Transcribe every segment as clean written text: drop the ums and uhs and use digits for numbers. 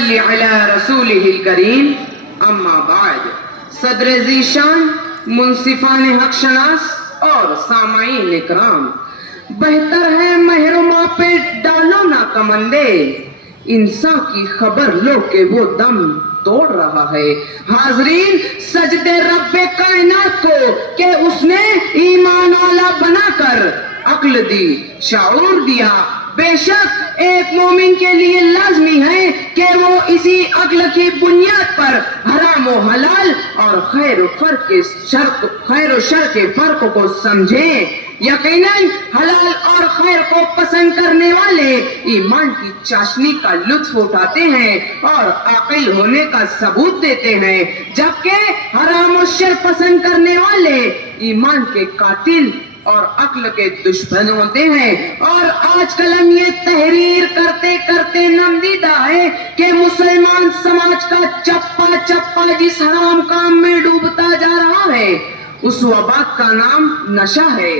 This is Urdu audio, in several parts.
صلی علی رسولہ الکریم اما بعد. صدر ذیشان، منصفان حق شناس اور سامعین اکرام، بہتر ہے محروما پہ ڈالو نہ کمندے، انسان کی خبر لو کہ وہ دم توڑ رہا ہے. حاضرین، سجدے رب کائنات کو کہ اس نے ایمان والا بنا کر عقل دی، شعور دیا. بے شک ایک مومن کے لیے لازمی ہے کہ وہ اسی عقل کی بنیاد پر حرام و حلال اور خیر و شر کے فرق کو سمجھے. یقیناً حلال اور خیر کو پسند کرنے والے ایمان کی چاشنی کا لطف اٹھاتے ہیں اور عاقل ہونے کا ثبوت دیتے ہیں، جبکہ حرام و شر پسند کرنے والے ایمان کے قاتل اور عقل کے دشمن ہوتے ہیں. اور آج کل ہم یہ تحریر کرتے کرتے نمدیدہ ہے کہ مسلمان سماج کا چپا چپا جس حرام کام میں ڈوبتا جا رہا ہے، اس وبا کا نام نشہ ہے،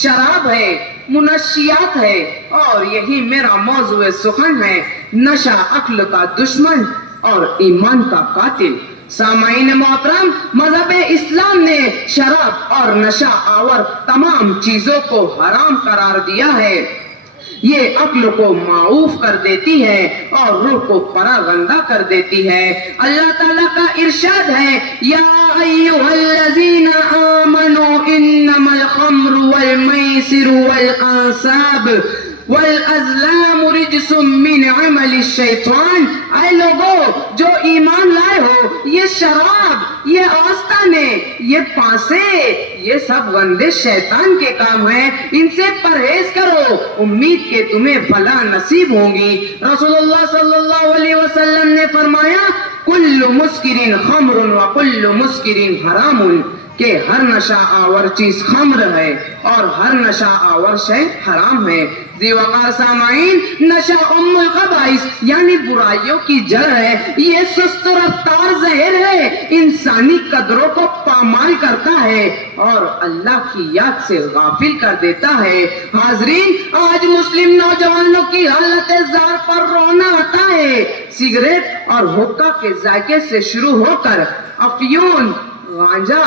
شراب ہے، منشیات ہے. اور یہی میرا موضوع سخن ہے، نشہ عقل کا دشمن اور ایمان کا قاتل. سامعین محترم، مذہب اسلام نے شراب اور نشہ آور تمام چیزوں کو حرام قرار دیا ہے. یہ عقل کو معوف کر دیتی ہے اور روح کو پراگندہ کر دیتی ہے. اللہ تعالیٰ کا ارشاد ہے، یا ایھا الذین آمنوا انما الخمر والمیسر والانصاب والازلام رجس من عمل الشیطان. اے لوگو جو ایمان لائے ہو، یہ شراب، یہ آستانے، یہ پانسے، یہ سب گندے شیطان کے کام ہیں، ان سے پرہیز کرو، امید کہ تمہیں فلاح نصیب ہوں گی. رسول اللہ صلی اللہ علیہ وسلم نے فرمایا، کل مسکر خمر وکل مسکر حرام، کہ ہر نشہ آور چیز خمر ہے اور ہر نشہ آور شے حرام ہے. ذی وقار سامعین، نشہ ام الخبائث یعنی برائیوں کی جڑ ہے. یہ سست رفتار زہر ہے، انسانی قدروں کو پامال کرتا ہے اور اللہ کی یاد سے غافل کر دیتا ہے. حاضرین، آج مسلم نوجوانوں کی حالت زار پر رونا آتا ہے. سگریٹ اور حقہ کے ذائقے سے شروع ہو کر افیون، گانجا،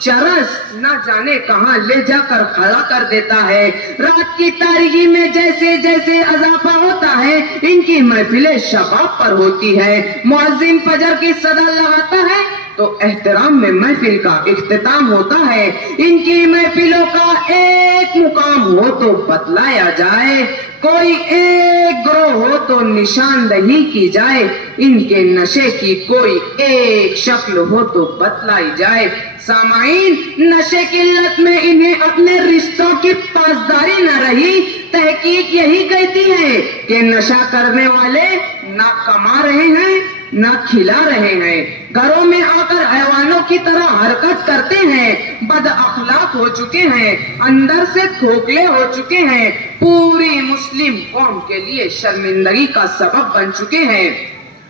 چرس نہ جانے کہاں لے جا کر کھڑا کر دیتا ہے. رات کی تاریکی میں جیسے جیسے اضافہ ہوتا ہے، ان کی محفلیں شباب پر ہوتی ہے. مؤذن فجر کی صدا لگاتا ہے تو احترام میں محفل کا اختتام ہوتا ہے. ان کی محفلوں کا ایک مقام ہو تو بتلایا جائے، کوئی ایک گروہ ہو تو نشاندہی کی جائے، ان کے نشے کی کوئی ایک شکل ہو تو بتلائی جائے. سامعین، نشے کی لت میں انہیں اپنے رشتوں کی پاسداری نہ رہی. تحقیق یہی کہتی ہے کہ نشہ کرنے والے نہ کما رہے ہیں نہ کھلا رہے ہیں، گھروں میں آ کر حیوانوں کی طرح حرکت کرتے ہیں، بد اخلاق ہو چکے ہیں، اندر سے کھوکھلے ہو چکے ہیں، پوری مسلم قوم کے لیے شرمندگی کا سبب بن چکے ہیں.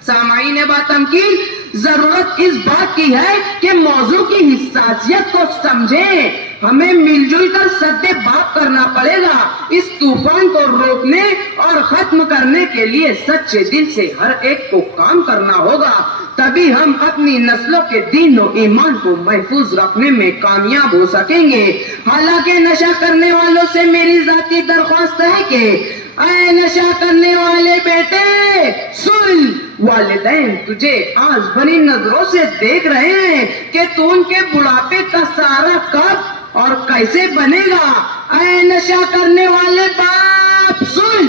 سامعین باتمکین، ضرورت اس بات کی ہے کہ موضوع کی حساسیت کو سمجھیں. ہمیں مل جل کر سد باب کرنا پڑے گا. اس طوفان کو روکنے اور ختم کرنے کے لیے سچے دل سے ہر ایک کو کام کرنا ہوگا، تبھی ہم اپنی نسلوں کے دین و ایمان کو محفوظ رکھنے میں کامیاب ہو سکیں گے. حالانکہ نشہ کرنے والوں سے میری ذاتی درخواست ہے کہ اے نشہ کرنے والے بیٹے سن، والدین تجھے آج بڑی نظروں سے دیکھ رہے ہیں کہ تو ان کے بڑھاپے کا سہارا کب اور کیسے بنے گا. اے نشہ کرنے والے باپ سن،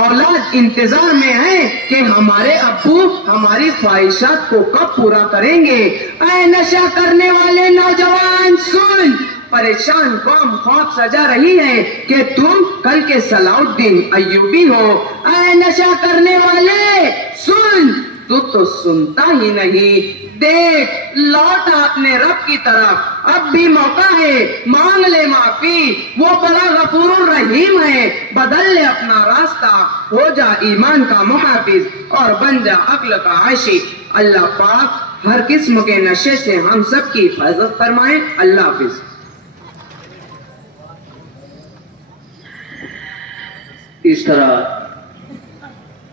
اولاد انتظار میں ہے کہ ہمارے ابو ہماری خواہشات کو کب پورا کریں گے. اے نشہ کرنے والے نوجوان سن، پریشان قوم خواب سجا رہی ہے کہ تم کل کے صلاح الدین ایوبی ہو. اے نشہ کرنے والے سن، تو سنتا ہی نہیں. دیکھ، لوٹ اپنے رب کی طرف، اب بھی موقع ہے، مانگ لے معافی، وہ بڑا غفور الرحیم ہے. بدل لے اپنا راستہ، ہو جا ایمان کا محافظ اور بن جا عقل کا عاشق. اللہ پاک ہر قسم کے نشے سے ہم سب کی حفاظت فرمائے. اللہ حافظ. اس طرح